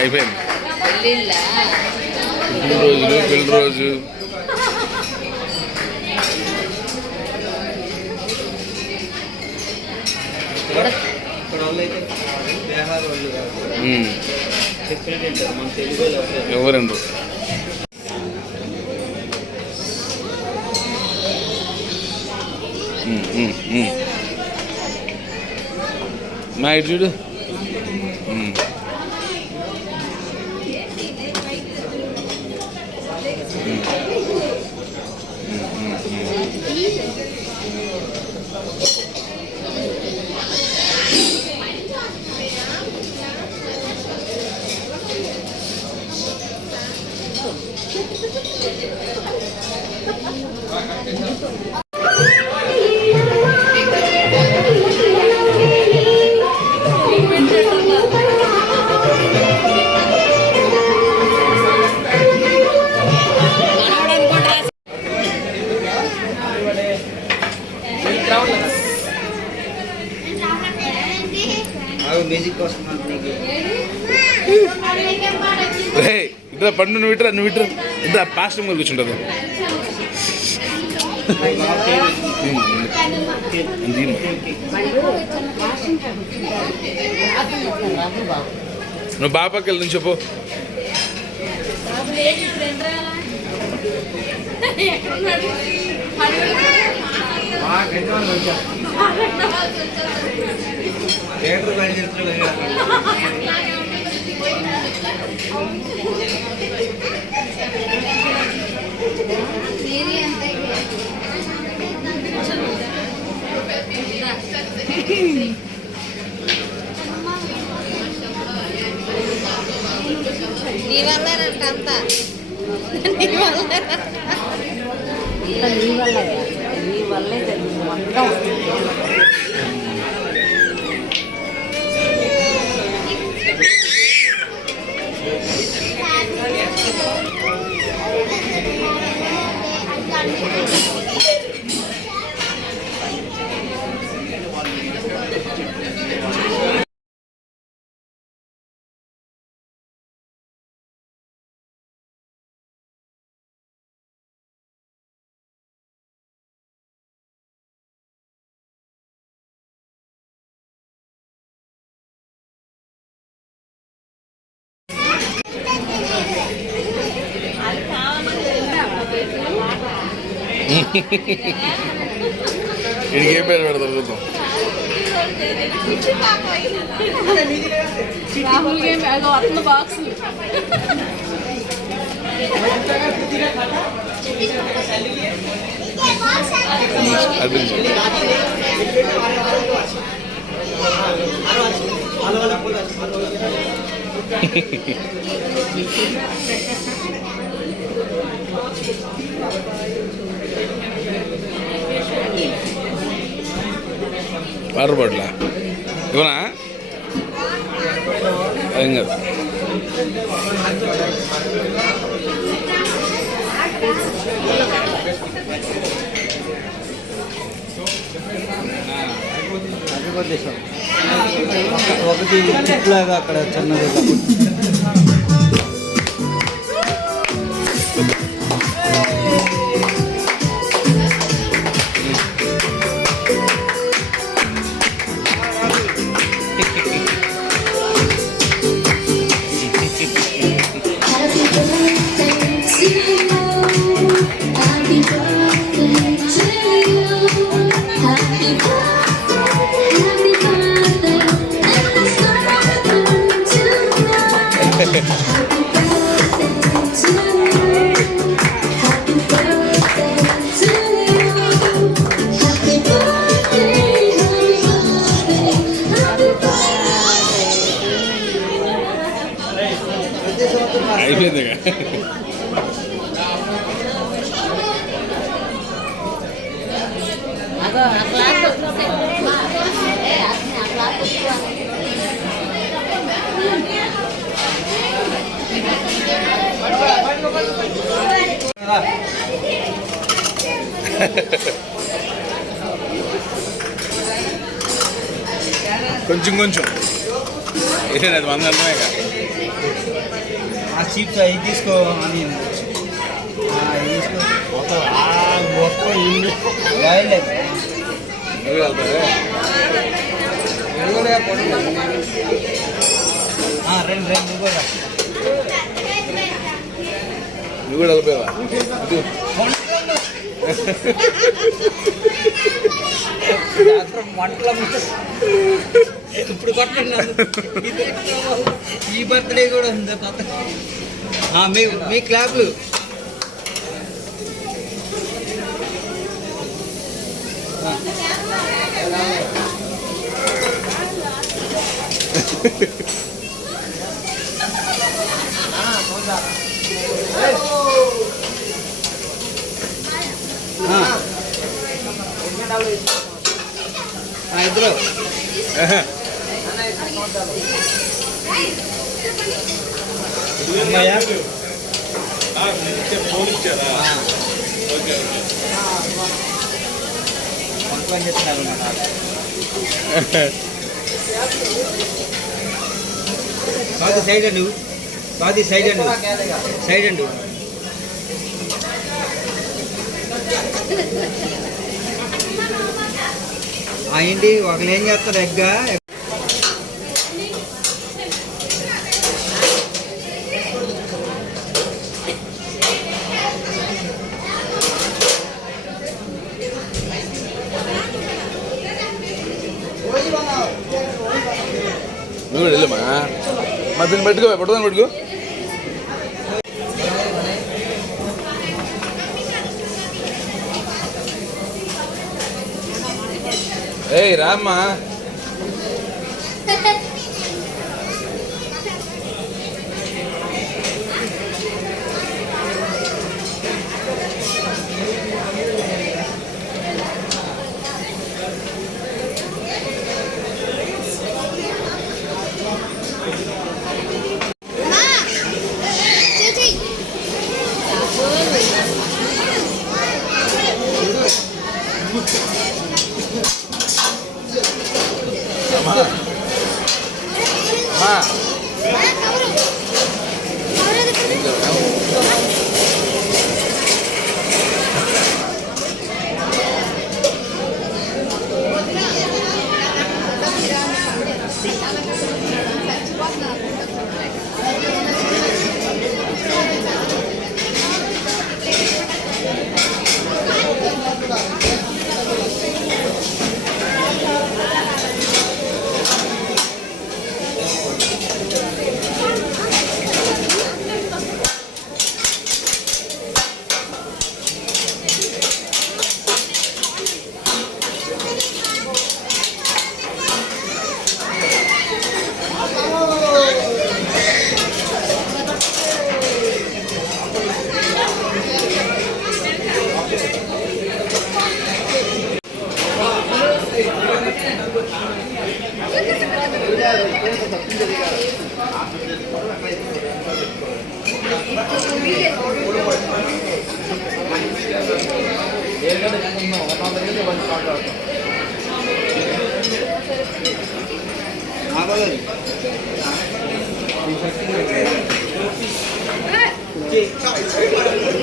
అయిపోయింది. పెళ్లి రోజు ఎవరండి మా ఇటు చూడు. ఇట్లా పండు నువ్వు ఇట్రా ఇట్లా పాస్ట్ మీద కూర్చుంటుంది. నువ్వు బాగా పక్కల నుంచి చెప్పు. నీ వల్లేనంట నీ వల్లే జరిగింది మొత్తం. ఇది ఏం పేరు పెడతారు చూద్దాం. బాక్సులు వాటర్ బాటిల్ ఇవనా ఏం కాదు. ఒకటి చెట్లాగా అక్కడ చిన్నది అయిపోయింది. కొంచెం కొంచెం ఏదైనా అది 100 అన్నమే. ఆ చిప్స్ అవి తీసుకో అని అవి తీసుకో రాయలేదు నువ్వు వెళ్తావే రెండు రెండు కూడా నువ్వు కూడా వెళ్ళిపోయావా వంటల ఇప్పుడు కొట్టండి ఈ బర్త్డే కూడా ఉంది కొత్త మీ క్లాబ్ ఇద్దరు చెప్తున్నారు బాది సైడ్ అండు బాది సైడ్ అండు సైడ్ అండు ఏంటి ఒకళ్ళు ఏం చేస్తారు ఎగ్గా నువ్వు కూడా వెళ్ళమ్మా మా దీన్ని పెట్టుకో పట్టుదని పెట్టుకో ఏయ్ రామ్మా Okay.